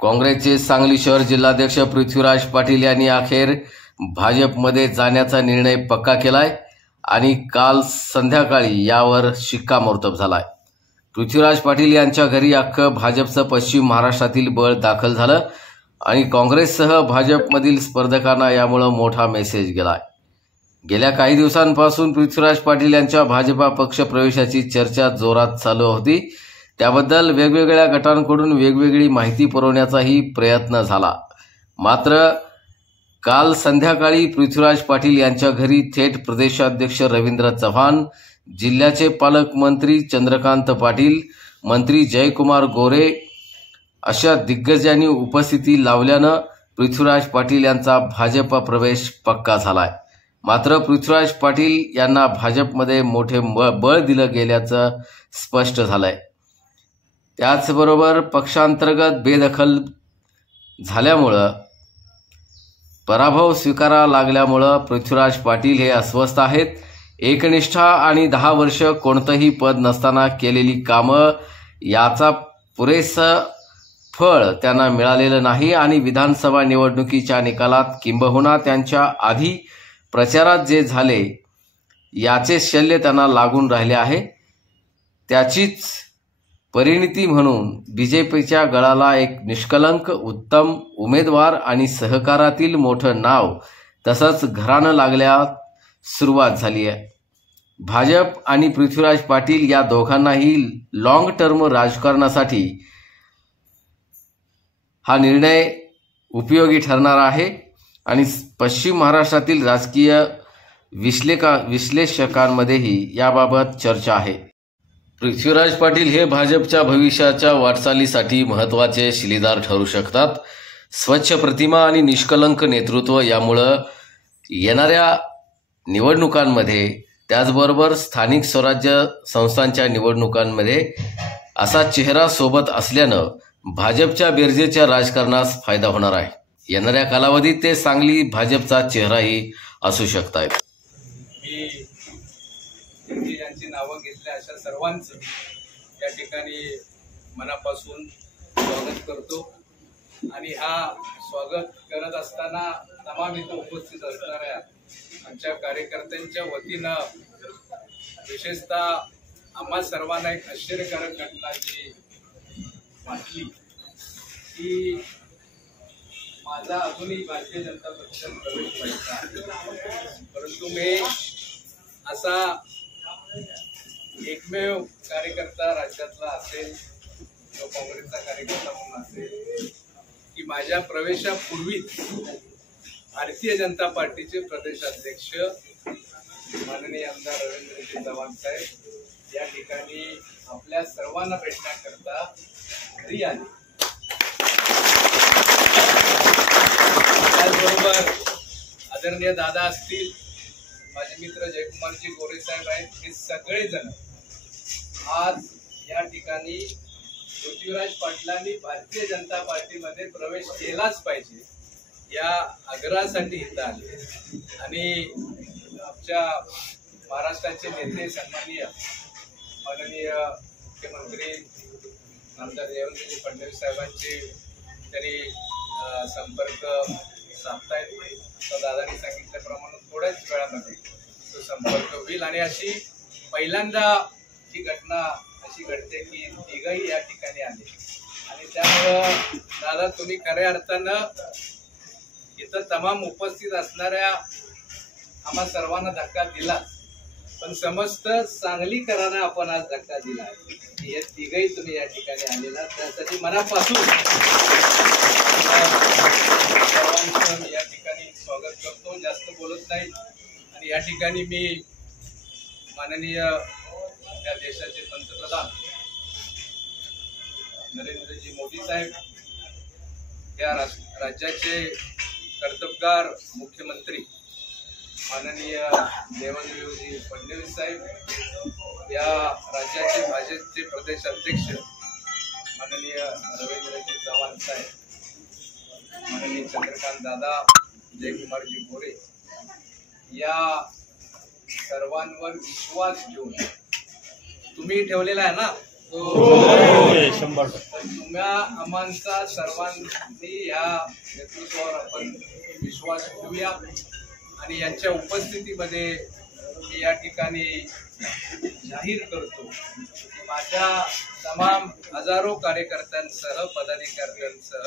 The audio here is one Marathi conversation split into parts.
काँग्रेसचे सांगली शहर जिल्हाध्यक्ष पृथ्वीराज पाटील यांनी अखेर भाजपमध्ये जाण्याचा निर्णय पक्का केलाय आणि काल संध्याकाळी यावर शिक्कामोर्तब झालाय। पृथ्वीराज पाटील यांच्या घरी अख्खं भाजपचं पश्चिम महाराष्ट्रातील बळ दाखल झालं आणि काँग्रेससह भाजपमधील स्पर्धकांना यामुळे मोठा मेसेज गेलाय। गेल्या काही दिवसांपासून पृथ्वीराज पाटील यांच्या भाजपा पक्ष प्रवेशाची चर्चा जोरात चालू होती। त्याबद्दल वेगवेगळ्या गटांकडून वेगवेगळी माहिती पुरवण्याचाही प्रयत्न झाला। मात्र काल संध्याकाळी पृथ्वीराज पाटील यांच्या घरी थेट प्रदेशाध्यक्ष रवींद्र चव्हाण, जिल्ह्याचे पालकमंत्री चंद्रकांत पाटील, मंत्री जयकुमार गोरे अशा दिग्गजांनी उपस्थिती लावल्यानं पृथ्वीराज पाटील यांचा भाजपा प्रवेश पक्का झालाय। मात्र पृथ्वीराज पाटील यांना भाजपमध्ये मोठे बळ दिलं गेल्याचं स्पष्ट झालंय। त्याचबरोबर पक्षांतर्गत बेदखल झाल्यामुळं पराभव स्वीकारावा लागल्यामुळं पृथ्वीराज पाटील हे अस्वस्थ आहेत। एकनिष्ठा आणि 10 वर्ष कोणतंही पद नसताना केलेली कामं याचा पुरेसं फळ त्यांना मिळालेलं नाही आणि विधानसभा निवडणुकीच्या निकालात किंबहुना त्यांच्या आधी प्रचारात जे झाले याचे शल्य त्यांना लागून राहिले आहे। त्याचीच परिणिती म्हणून बीजेपीच्या गळाला एक निष्कलंक उत्तम उमेदवार आणि सहकारातील मोठं नाव तसंच घराणं लागल्यास सुरुवात झाली आहे। भाजप आणि पृथ्वीराज पाटील या दोघांनाही लॉंग टर्म राजकारणासाठी हा निर्णय उपयोगी ठरणार आहे आणि पश्चिम महाराष्ट्रातील राजकीय विश्लेषकांमध्येही याबाबत चर्चा आहे। पृथ्वीराज पाटील हे भाजपच्या भविष्याच्या वाटचालीसाठी महत्त्वाचे शिलीदार ठरू शकतात। स्वच्छ प्रतिमा आणि निष्कलंक नेतृत्व यामुळं येणाऱ्या निवडणुकांमध्ये त्याचबरोबर स्थानिक स्वराज्य संस्थांच्या निवडणुकांमध्ये असा चेहरा सोबत असल्यानं भाजपच्या बेरजेच्या राजकारणास फायदा होणार आहे। येणाऱ्या कालावधीत ते सांगली भाजपचा चेहराही असू शकतात। यांची नावं घेतल्या अशा सर्वांचं या ठिकाणी मनापासून स्वागत करतो आणि हा स्वागत करत असताना तमाम इथं उपस्थित असणाऱ्या आमच्या कार्यकर्त्यांच्या वतीनं विशेषतः आम्हा सर्वांना एक आश्चर्यकारक घटना जी वाटली की माझा अजूनही भारतीय जनता पक्षात प्रवेश व्हायचा आहे, परंतु मी असा एकमेव कार्यकर्ता राज्यातला असेल जो काँग्रेसचा कार्यकर्ता म्हणून असेल की माझ्या प्रवेशापूर्वीच भारतीय जनता पार्टीचे प्रदेशाध्यक्ष माननीय आमदार रवींद्रजी चव्हाण साहेब या ठिकाणी आपल्या सर्वांना भेटण्याकरता घरी आले। त्याचबरोबर आदरणीय दादा असतील, माझे मित्र जयकुमारजी गोरे साहेब आहेत, हे सगळेजण आज या ठिकाणी पृथ्वीराज पाटलांनी भारतीय जनता पार्टीमध्ये प्रवेश केलाच पाहिजे या आग्रहासाठी इथं आले आणि आमच्या महाराष्ट्राचे नेते सन्माननीय माननीय मुख्यमंत्री आमदार देवेंद्रजी फडणवीस साहेबांचे तरी संपर्क साधतायत। तर दादांनी सांगितल्याप्रमाणे थोड्याच वेळामध्ये तो संपर्क होईल आणि अशी पहिल्यांदा ही घटना अशी घडते की तिघही या ठिकाणी आले आणि त्यामुळं दादा तुम्ही खऱ्या अर्थानं इथं तमाम उपस्थित असणाऱ्या आम्हा सर्वांना धक्का दिला, पण समस्त सांगलीकरांना आपण आज धक्का दिला। हे तिघही तुम्ही या ठिकाणी आलेला त्यासाठी मनापासून सर्वांचं या ठिकाणी स्वागत करतो। जास्त बोलत नाही आणि या ठिकाणी मी माननीय त्या देशाचे पंतप्रधान नरेंद्रजी मोदी साहेब, या राज्याचे कर्तबगार मुख्यमंत्री माननीय देवेंद्रजी फडणवीस साहेब, या राज्याचे भाजपचे प्रदेश अध्यक्ष माननीय रवींद्रजी चव्हाण साहेब, माननीय चंद्रकांत दादा, जयकुमारजी गोरे, या सर्वांवर विश्वास ठेवून तुम्ही ठेवलेला आहे ना, तुम्हा आम्हांचा सर्वांनी या नेतृत्वावर आपण विश्वास ठेवूया आणि यांच्या उपस्थितीमध्ये मी या ठिकाणी जाहीर करतो माझ्या तमाम हजारो कार्यकर्त्यांसह पदाधिकाऱ्यांसह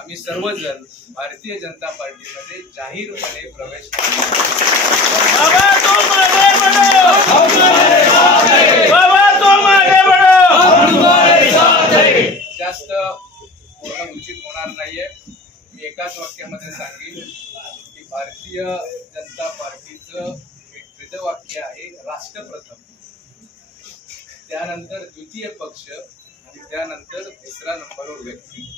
आम्ही सर्वजण भारतीय जनता पार्टीमध्ये जाहीरपणे प्रवेश जास्त बोलणं उचित होणार नाहीये. मी एकाच वाक्यामध्ये सांगेन की भारतीय जनता पार्टीचं एक ब्रीदवाक्य आहे राष्ट्रप्रथम, त्यानंतर द्वितीय पक्ष आणि त्यानंतर तिसरा नंबरवर व्यक्ती.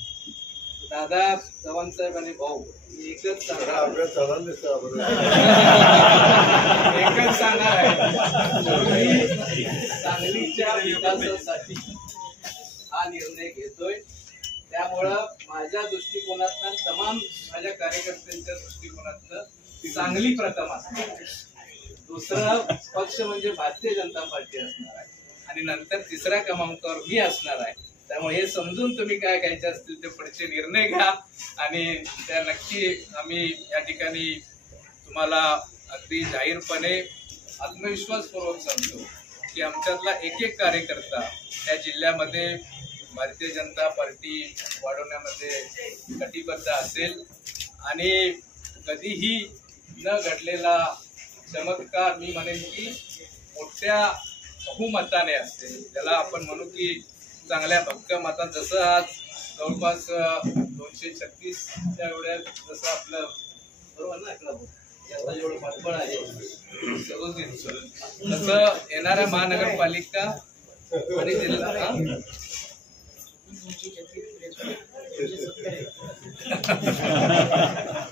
दादा चव्हाण साहेब आणि भाऊ एकच सांगणार आहे सांगलीच्या विकासासाठी हा निर्णय घेतोय. त्यामुळं माझ्या दृष्टिकोनातनं तमाम माझ्या कार्यकर्त्यांच्या दृष्टिकोनातनं चांगली प्रथम असणार, दुसरा पक्ष म्हणजे भारतीय जनता पार्टी असणार आहे आणि नंतर तिसऱ्या क्रमांकावर मी असणार आहे. त्यामुळे हे समजून तुम्ही काय घ्यायचे असतील ते पुढचे निर्णय घ्या आणि त्या नक्की आम्ही या ठिकाणी तुम्हाला अगदी जाहीरपणे आत्मविश्वासपूर्वक सांगतो की आमच्यातला एक एक कार्यकर्ता या जिल्ह्यामध्ये भारतीय जनता पार्टी वाढवण्यामध्ये कटिबद्ध असेल आणि कधीही न घडलेला चमत्कार मी म्हणेन की मोठ्या बहुमताने असेल, त्याला आपण म्हणू की चांगल्या भक्कम मतात, जसं आज जवळपास 236 एवढ्या जसं आपलं बरोबर ना याचा जेवढं पाठबळ आहे तसं येणाऱ्या महानगरपालिका आणि जिल्हा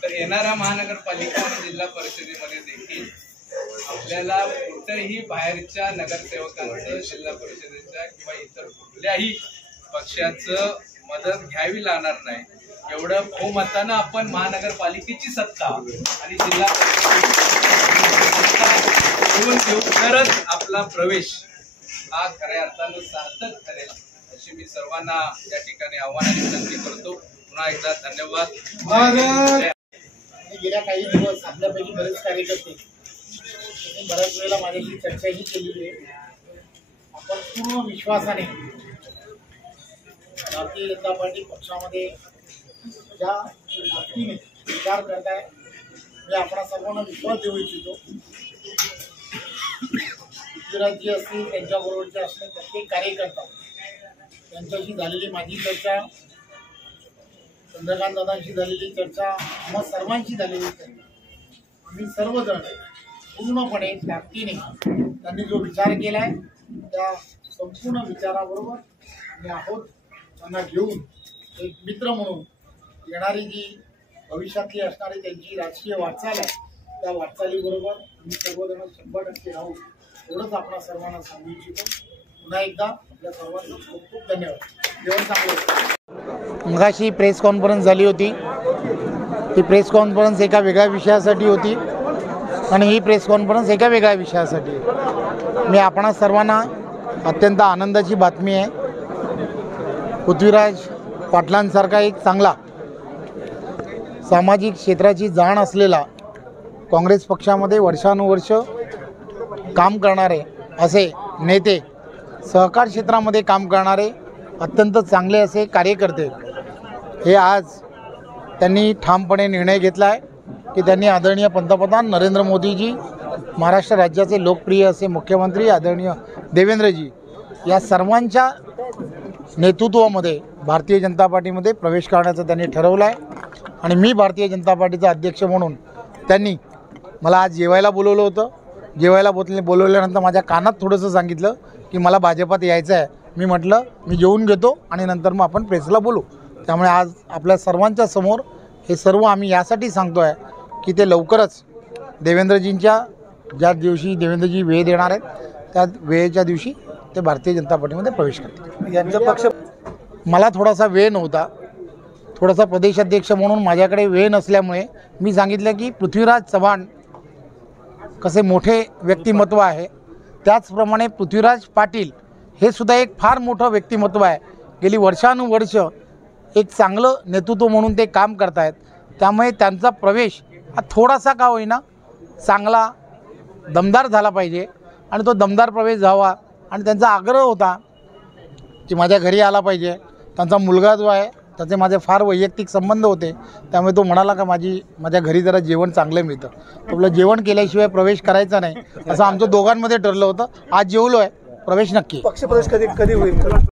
तर येणाऱ्या महानगरपालिका आणि जिल्हा परिषदेमध्ये देखील आपल्याला कुठेही बाहेरच्या नगरसेवकांचं जिल्हा परिषदेच्या किंवा इतर कुठल्याही पक्षाचं मदत घ्यावी लागणार नाही. एवढं बहुमतानं आपण महानगरपालिकेची सत्ता आणि जिल्हा परिषदेची तरच आपला प्रवेश हा खऱ्या अर्थानं सार्थक ठरेल अशी मी सर्वांना या ठिकाणी आव्हानाने विनंती करतो. पुन्हा एकदा धन्यवाद. गेल्या काही दिवस आपल्यापैकी बरेच कार्यकर्ते बऱ्याच वेळेला माझ्याशी चर्चाही केलेली आहे. आपण पूर्ण विश्वासाने भारतीय जनता पार्टी पक्षामध्ये ज्या व्यक्तीने विचार करताय मी आपण सर्वांना विश्वास देऊ इच्छितो. पृथ्वीराजजी असतील त्यांच्याबरोबरचे असणे प्रत्येक कार्यकर्ता त्यांच्याशी झालेली माझी चर्चा, चंद्रकांत दादांशी झालेली चर्चा, मग सर्वांशी झालेली चर्चा, आम्ही सर्वजण पूर्णपणे ताकदीने त्यांनी जो विचार केलाय त्या संपूर्ण विचाराबरोबर आम्ही आहोत. त्यांना घेऊन एक मित्र म्हणून येणारी जी भविष्यातली असणारी त्यांची राजकीय वाटचाल आहे त्या वाटचालीबरोबर आम्ही सर्वजण 100% राहू एवढंच आपण सर्वांना सांगू इच्छितो. पुन्हा एकदा आपल्या सर्वांचं खूप खूप धन्यवाद. जेवण चांगलं. मगाशी प्रेस कॉन्फरन्स झाली होती. ती प्रेस कॉन्फरन्स एका वेगळ्या विषयासाठी होती आणि ही प्रेस कॉन्फरन्स एका वेगळ्या विषयासाठी. मी आपणा सर्वांना अत्यंत आनंदाची बातमी आहे. पृथ्वीराज पाटलांसारखा एक चांगला सामाजिक क्षेत्राची जाण असलेला काँग्रेस पक्षामध्ये वर्षानुवर्ष काम करणारे असे नेते, सहकार क्षेत्रामध्ये काम करणारे अत्यंत चांगले असे कार्यकर्ते हे आज त्यांनी ठामपणे निर्णय घेतला आहे की त्यांनी आदरणीय पंतप्रधान नरेंद्र मोदीजी, महाराष्ट्र राज्याचे लोकप्रिय असे मुख्यमंत्री आदरणीय देवेंद्रजी या सर्वांच्या नेतृत्वामध्ये भारतीय जनता पार्टीमध्ये प्रवेश करण्याचं त्यांनी ठरवलं आहे. आणि मी भारतीय जनता पार्टीचा अध्यक्ष म्हणून त्यांनी मला आज जेवायला बोलवलं होतं. जेवायला बोलवल्यानंतर माझ्या कानात थोडंसं सांगितलं की मला भाजपात यायचं आहे. मी म्हटलं मी जेवून घेतो आणि नंतर मग आपण प्रेसला बोलू. त्यामुळे आज आपल्या सर्वांच्या समोर हे सर्व आम्ही यासाठी सांगतो आहे की ते लवकरच देवेंद्रजींच्या ज्या दिवशी देवेंद्रजी वेळ देणार आहेत त्या वेळेच्या दिवशी ते भारतीय जनता पार्टीमध्ये प्रवेश करतील. यांचा पक्ष मला थोडासा वेळ नव्हता, थोडासा प्रदेशाध्यक्ष म्हणून माझ्याकडे वेळ नसल्यामुळे मी सांगितलं की पृथ्वीराज चव्हाण कसे मोठे व्यक्तिमत्व आहे त्याचप्रमाणे पृथ्वीराज पाटील हे सुद्धा एक फार मोठं व्यक्तिमत्व आहे. गेली वर्षानुवर्ष एक चांगलं नेतृत्व म्हणून ते काम करत आहेत. त्यामुळे त्यांचा प्रवेश हा थोडासा का होईना चांगला दमदार झाला पाहिजे आणि तो दमदार प्रवेश व्हावा. आणि त्यांचा आग्रह होता की माझ्या घरी आला पाहिजे. त्यांचा मुलगा जो आहे त्याचे माझे फार वैयक्तिक संबंध होते, त्यामुळे तो म्हणाला का माझ्या घरी जरा जेवण चांगलं मिळतं. आपलं जेवण केल्याशिवाय प्रवेश करायचा नाही असं आमचं दोघांमध्ये ठरलं होतं. आज जेवलो आहे, प्रवेश नक्की. पक्षप्रवेश कधी होईल?